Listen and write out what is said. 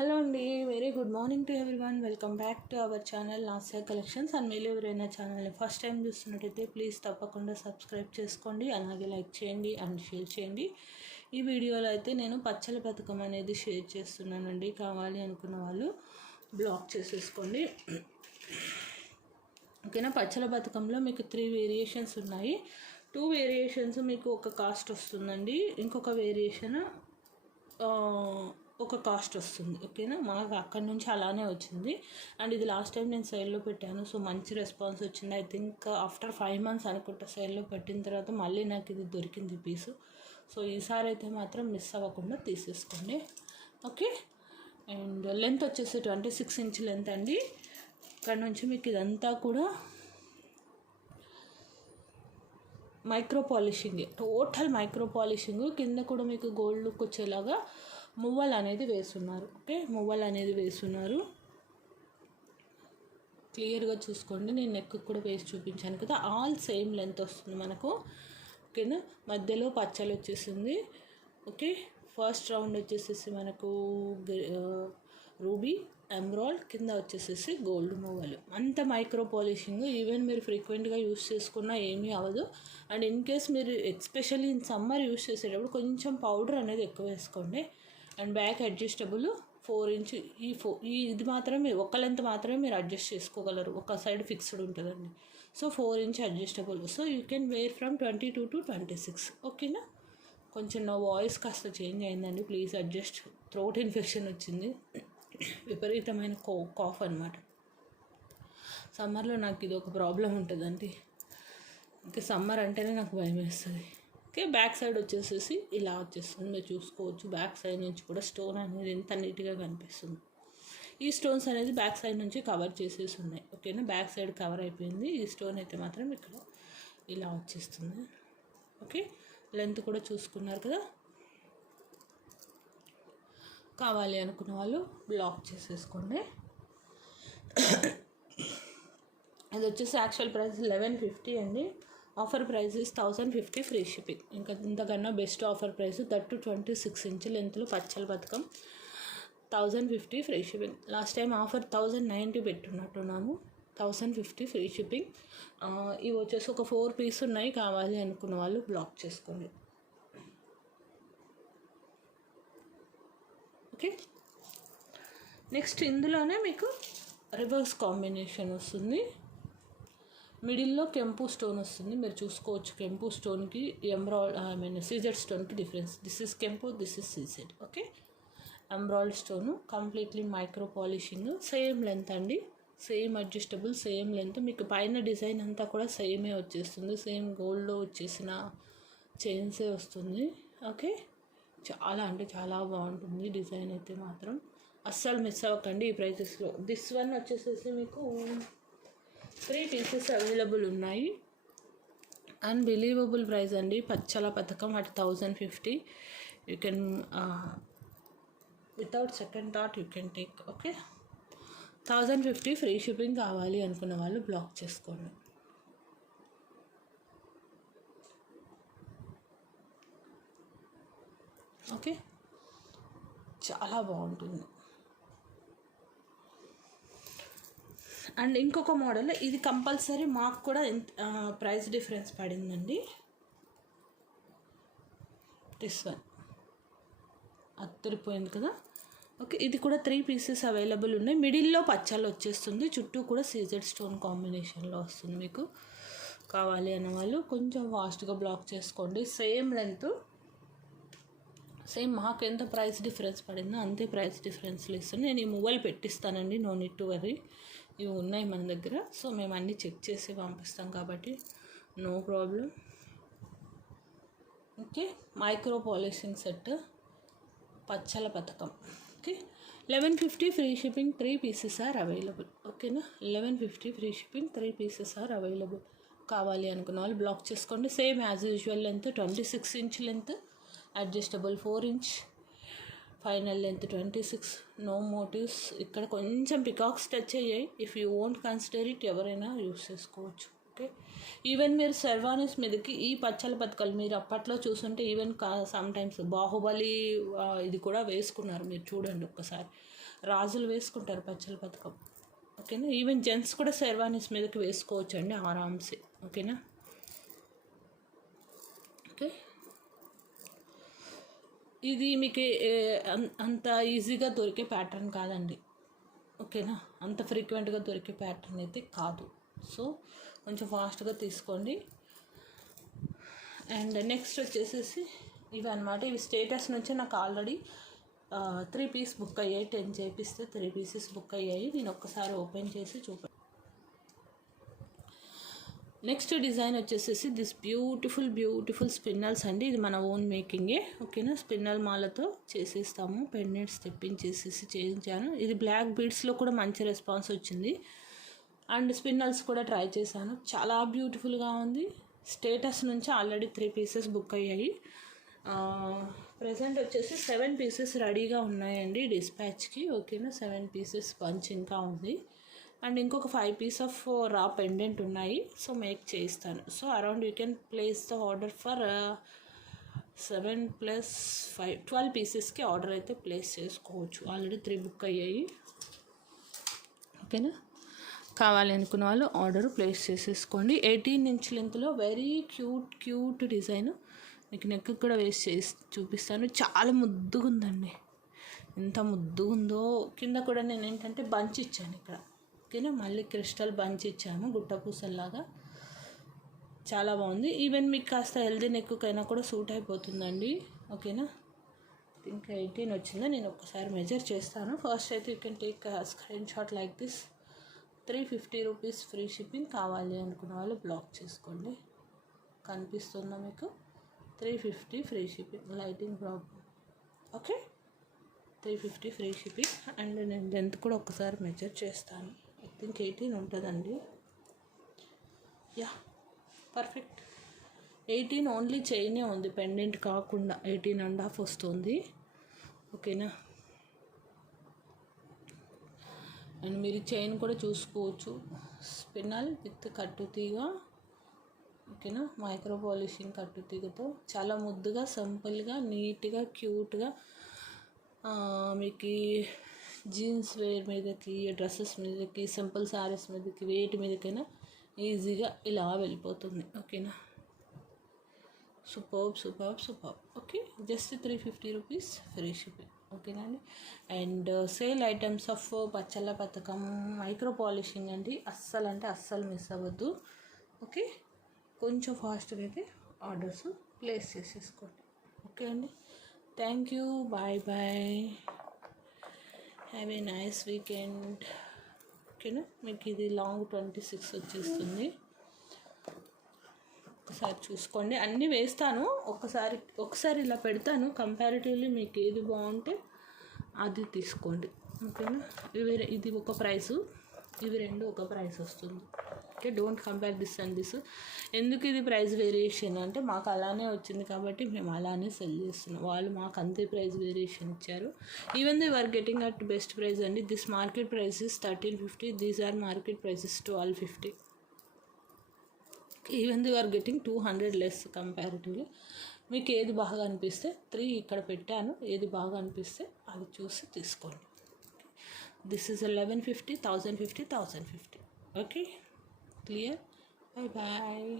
Hello అండి, very good morning to everyone. Welcome back to our channel nausea collections. And మీరు ఎవరైనా ఛానల్ని first time చూస్తున్నట్టయితే please తప్పకుండా సబ్స్క్రైబ్ చేసుకోండి, అలాగే లైక్ చేయండి అండ్ షేర్ చేయండి. ఈ వీడియోలో అయితే నేను పచ్చల పథకం అనేది షేర్ చేస్తున్నానండి. కావాలి అనుకున్న వాళ్ళు బ్లాక్ చేసేసుకోండి. ఓకేనా. పచ్చల పథకంలో మీకు 3 వేరియేషన్స్ ఉన్నాయి. 2 వేరియేషన్స్ మీకు ఒక కాస్ట్ వస్తుందండి, ఇంకొక వేరియేషన్ ఒక కాస్ట్ వస్తుంది. ఓకేనా. మాకు అక్కడి నుంచి అలానే వచ్చింది. అండ్ ఇది లాస్ట్ టైం నేను సేల్లో పెట్టాను, సో మంచి రెస్పాన్స్ వచ్చింది. ఐ థింక్ ఆఫ్టర్ 5 months అనుకుంటా సేల్లో పెట్టిన తర్వాత మళ్ళీ నాకు ఇది దొరికింది పీసు. సో ఈసారి అయితే మాత్రం మిస్ అవ్వకుండా తీసేసుకోండి. ఓకే. అండ్ లెంత్ వచ్చేసి 26 inch లెంత్ అండి. ఇక్కడ నుంచి మీకు ఇదంతా కూడా micro polishing, total micro polishing. కింద కూడా మీకు గోల్డ్ లుక్ వచ్చేలాగా మువ్వలు అనేది వేస్తున్నారు. ఓకే, మువ్వలు అనేది వేస్తున్నారు. క్లియర్గా చూసుకోండి. నేను నెక్ కూడా వేసి చూపించాను కదా. ఆల్ సేమ్ లెంత్ వస్తుంది మనకు. ఓకేనా. మధ్యలో పచ్చలు వచ్చేసింది. ఓకే. ఫస్ట్ రౌండ్ వచ్చేసేసి మనకు రూబీ ఎమరాల్డ్, కింద వచ్చేసేసి గోల్డ్ మువ్వలు. అంత మైక్రో పాలిషింగ్. ఈవెన్ మీరు ఫ్రీక్వెంట్గా యూస్ చేసుకున్నా ఏమీ అవ్వదు. అండ్ ఇన్ కేస్ మీరు ఎస్పెషల్లీ ఇన్ సమ్మర్ యూస్ చేసేటప్పుడు కొంచెం పౌడర్ అనేది ఎక్కువ వేసుకోండి. And back adjustable 4 inch. ఇది మాత్రమే ఒక లెంత్ మాత్రమే మీరు అడ్జస్ట్ చేసుకోగలరు. ఒక సైడ్ ఫిక్స్డ్ ఉంటుందండి. So 4 inch adjustable. So you can where from 22 to 26. ఓకేనా. కొంచెం నా వాయిస్ కాస్త చేంజ్ అయిందండి, ప్లీజ్ అడ్జస్ట్. థ్రోట్ ఇన్ఫెక్షన్ వచ్చింది, విపరీతమైన కాఫ్ అనమాట. సమ్మర్లో నాకు ఇది ఒక ప్రాబ్లం ఉంటుందండి. ఇంకా సమ్మర్ అంటేనే నాకు భయం వేస్తుంది. ఓకే. బ్యాక్ సైడ్ వచ్చేసేసి ఇలా వచ్చేస్తుంది, మీరు చూసుకోవచ్చు. బ్యాక్ సైడ్ నుంచి కూడా స్టోన్ అనేది ఎంత నీట్గా కనిపిస్తుంది. ఈ స్టోన్స్ అనేది బ్యాక్ సైడ్ నుంచి కవర్ చేసేసి ఉన్నాయి. ఓకేనా. బ్యాక్ సైడ్ కవర్ అయిపోయింది. ఈ స్టోన్ అయితే మాత్రం ఇక్కడ ఇలా వచ్చేస్తుంది. ఓకే. లెంత్ కూడా చూసుకున్నారు కదా. కావాలి అనుకున్న వాళ్ళు బ్లాక్ చేసేసుకోండి. ఇది వచ్చేసి యాక్చువల్ ప్రైస్ 1150 అండి. Offer price is 1050 free shipping. ఇంకా ఇంతకన్నా best offer price, that 26 inch లెంత్లో పచ్చల పథకం. 1050 free shipping. Last time offer 1090 పెట్టున్నట్టున్నాను. 1050 free shipping. ఇవి వచ్చేసి ఒక 4 pieces ఉన్నాయి. కావాలి అనుకున్న వాళ్ళు బ్లాక్ చేసుకోండి. ఓకే. నెక్స్ట్ ఇందులోనే మీకు రివర్స్ కాంబినేషన్ వస్తుంది. మిడిల్లో కెంపు స్టోన్ వస్తుంది, మీరు చూసుకోవచ్చు. కెంపు స్టోన్కి సీజెడ్ స్టోన్కి డిఫరెన్స్. దిస్ ఇస్ కెంపు, దిస్ ఇస్ సీజెడ్. ఓకే. ఎంబ్రాయిడ్ stone, completely micro polishing. Same length అండి, సేమ్ అడ్జస్టబుల్, సేమ్ లెంత్. మీకు పైన డిజైన్ అంతా కూడా సేమే వచ్చేస్తుంది. సేమ్ గోల్డ్లో వచ్చేసిన చైన్సే వస్తుంది. ఓకే. చాలా అంటే చాలా బాగుంటుంది డిజైన్ అయితే మాత్రం. అస్సలు మిస్ అవ్వకండి ఈ ప్రైసెస్లో. దిస్ వన్ వచ్చేసేసి మీకు 3 pieces అవైలబుల్ ఉన్నాయి. అన్బిలీవబుల్ ప్రైస్ అండి. పచ్చల పథకం at 1050. You can without second thought you can take. Okay. 1050 free shipping. కావాలి అనుకున్న వాళ్ళు బ్లాక్ చేసుకోండి. ఓకే. చాలా బాగుంటుంది. అండ్ ఇంకొక మోడల్, ఇది కంపల్సరీ మాకు కూడా ప్రైస్ డిఫరెన్స్ పడిందండి. దిస్ వన్ అద్దరిపోయింది కదా. ఓకే. ఇది కూడా 3 pieces అవైలబుల్ ఉన్నాయి. మిడిల్లో పచ్చలు వచ్చేస్తుంది, చుట్టూ కూడా సీజెడ్ స్టోన్ కాంబినేషన్లో వస్తుంది. మీకు కావాలి అన్న వాళ్ళు కొంచెం ఫాస్ట్గా బ్లాక్ చేసుకోండి. సేమ్ లెంత్, సేమ్ మాకు ఎంత ప్రైస్ డిఫరెన్స్ పడిందో అంతే ప్రైస్ డిఫరెన్స్లో ఇస్తాను. నేను ఈ మువ్వలు పెట్టిస్తానండి, నో నీడ్ టు వరీ. ఇవి ఉన్నాయి మన దగ్గర, సో మేము అన్నీ చెక్ చేసి పంపిస్తాం కాబట్టి no problem. Okay. Micro polishing set పచ్చల పథకం. Okay. 1150 free shipping. 3 pieces are available. ఓకేనా. 1150 free shipping, 3 pieces are available. కావాలి అనుకున్న వాళ్ళు బ్లాక్ చేసుకోండి. Same as usual length 26 inch length, adjustable 4 inch, final length 26. No motives. ఇక్కడ కొంచెం పికాక్స్ టచ్ అయ్యాయి. If you won't consider it, ఎవరైనా use చేసుకోవచ్చు. ఓకే. ఈవెన్ మీరు శర్వానీస్ మీదకి ఈ పచ్చల పథకాలు మీరు అప్పట్లో చూస్తుంటే ఈవెన్ సమ్ టైమ్స్ బాహుబలి ఇది కూడా వేసుకున్నారు. మీరు చూడండి ఒక్కసారి, రాజులు వేసుకుంటారు పచ్చల పథకం. ఓకేనా. ఈవెన్ జెంట్స్ కూడా శర్వానీస్ మీదకి వేసుకోవచ్చు అండి ఆరామ్సే. ఓకేనా. ఓకే. ఇది మీకు అంత ఈజీగా దొరికే ప్యాటర్న్ కాదండి. ఓకేనా. అంత ఫ్రీక్వెంట్గా దొరికే ప్యాటర్న్ అయితే కాదు. సో కొంచెం ఫాస్ట్గా తీసుకోండి. అండ్ నెక్స్ట్ వచ్చేసేసి ఇవి అనమాట. ఇవి స్టేటస్ నుంచి నాకు ఆల్రెడీ 3 పీస్ బుక్ అయ్యాయి. 10 చేపిస్తే 3 పీసెస్ బుక్ అయ్యాయి. నేను ఒక్కసారి ఓపెన్ చేసి నెక్స్ట్ డిజైన్ వచ్చేసేసి దిస్ బ్యూటిఫుల్ స్పిన్నల్స్ అండి. ఇది మన ఓన్ మేకింగే. ఓకేనా. స్పిన్నల్ మాలతో చేసేస్తాము. పెండెంట్స్ తెప్పించేసేసి చేయించాను. ఇది బ్లాక్ బీడ్స్లో కూడా మంచి రెస్పాన్స్ వచ్చింది. అండ్ స్పిన్నల్స్ కూడా ట్రై చేశాను. చాలా బ్యూటిఫుల్గా ఉంది. స్టేటస్ నుంచి ఆల్రెడీ 3 పీసెస్ బుక్ అయ్యాయి. ప్రజెంట్ వచ్చేసి 7 పీసెస్ రెడీగా ఉన్నాయండి డిస్పాచ్కి. ఓకేనా. 7 పీసెస్ బంచ్ ఇంకా ఉంది. అండ్ ఇంకొక 5 పీస్ ఆఫ్ రా పెండెంట్ ఉన్నాయి. సో మేక్ చేయిస్తాను. So around you can place the order for 7 + 5 12 పీసెస్కి ఆర్డర్ అయితే ప్లేస్ చేసుకోవచ్చు. ఆల్రెడీ 3 బుక్ అయ్యాయి. ఓకేనా. కావాలి అనుకున్న వాళ్ళు ఆర్డర్ ప్లేస్ చేసేసుకోండి. 18 ఇంచ్ లెంత్లో వెరీ క్యూట్ డిజైన్. మీకు నెక్ కూడా వేస్ట్ చేసి చూపిస్తాను. చాలా ముద్దుగా ఉందండి. ఎంత ముద్దుగా ఉందో. కింద కూడా నేను ఏంటంటే బంచ్ ఇచ్చాను ఇక్కడ. ఓకేనా. మళ్ళీ క్రిస్టల్ బంచ్ ఇచ్చాను గుట్టపూసల్లాగా. చాలా బాగుంది. ఈవెన్ మీకు కాస్త హెల్దీ నెక్కైనా కూడా సూట్ అయిపోతుందండి. ఓకేనా. ఇంకా 18 వచ్చిందా, నేను ఒక్కసారి మెజర్ చేస్తాను. ఫస్ట్ అయితే you can take screen shot like this. 350 rupees free shipping. కావాలి అనుకున్న వాళ్ళు బ్లాక్ చేసుకోండి. కనిపిస్తుందా మీకు? 350 free shipping. Lighting problem. Okay. 350 free shipping. And నేను లెంత్ కూడా ఒకసారి మెజర్ చేస్తాను. ఐ థింక్ 18 ఉంటుందండి. Yeah, perfect. 18 ఓన్లీ చైనే ఉంది, పెండెంట్ కాకుండా 18.5 వస్తుంది. ఓకేనా. అండ్ మీరు చైన్ కూడా చూసుకోవచ్చు. స్పిన్నల్ విత్ కట్టుతీగ. ఓకేనా. మైక్రో పాలిషింగ్ కట్టుతీగతో చాలా ముద్దుగా, సింపుల్గా, నీట్గా, క్యూట్గా మీకు జీన్స్ వేర్ మీదకి, డ్రెస్సెస్ మీదకి, సింపుల్ శారీస్ మీదకి, వేటి మీదకైనా ఈజీగా ఇలా వెళ్ళిపోతుంది. ఓకేనా. Super. Okay. Just 350 rupees free shipping. ఓకేనా అండి. అండ్ సేల్ ఐటమ్స్ ఆఫ్ పచ్చళ్ళ పథకం మైక్రో పాలిషింగ్ అండి. అస్సలు మిస్ అవ్వద్దు. ఓకే. కొంచెం ఫాస్ట్గా అయితే ఆర్డర్స్ ప్లేస్ చేసేసుకోండి. ఓకే అండి. Thank you. Bye. Have a nice weekend. ఓకేనా. మీకు ఇది లాంగ్ 26 వచ్చేస్తుంది. ఒకసారి చూసుకోండి. అన్నీ వేస్తాను. ఒకసారి ఇలా పెడతాను. కంపారిటివ్లీ మీకు ఏది బాగుంటే అది తీసుకోండి. ఓకేనా. ఇది ఒక ప్రైసు, ఇవి 2 ఒక ప్రైస్ వస్తుంది. Okay. Don't compare this and this. ఎందుకు ఇది ప్రైస్ వేరియేషన్ అంటే మాకు అలానే వచ్చింది కాబట్టి మేము అలానే సెల్ చేస్తున్నాం. వాళ్ళు మాకు అంతే ప్రైస్ వేరియేషన్ ఇచ్చారు. Even they are getting at best price అండి. This market price is 1350. These are market prices 1250. Even they are getting 200 less comparatively. మీకు ఏది బాగా అనిపిస్తే 3 ఇక్కడ పెట్టాను. ఏది బాగా అనిపిస్తే అది చూసి తీసుకోండి. This is 1150, 1050. Okay. Clear. Bye.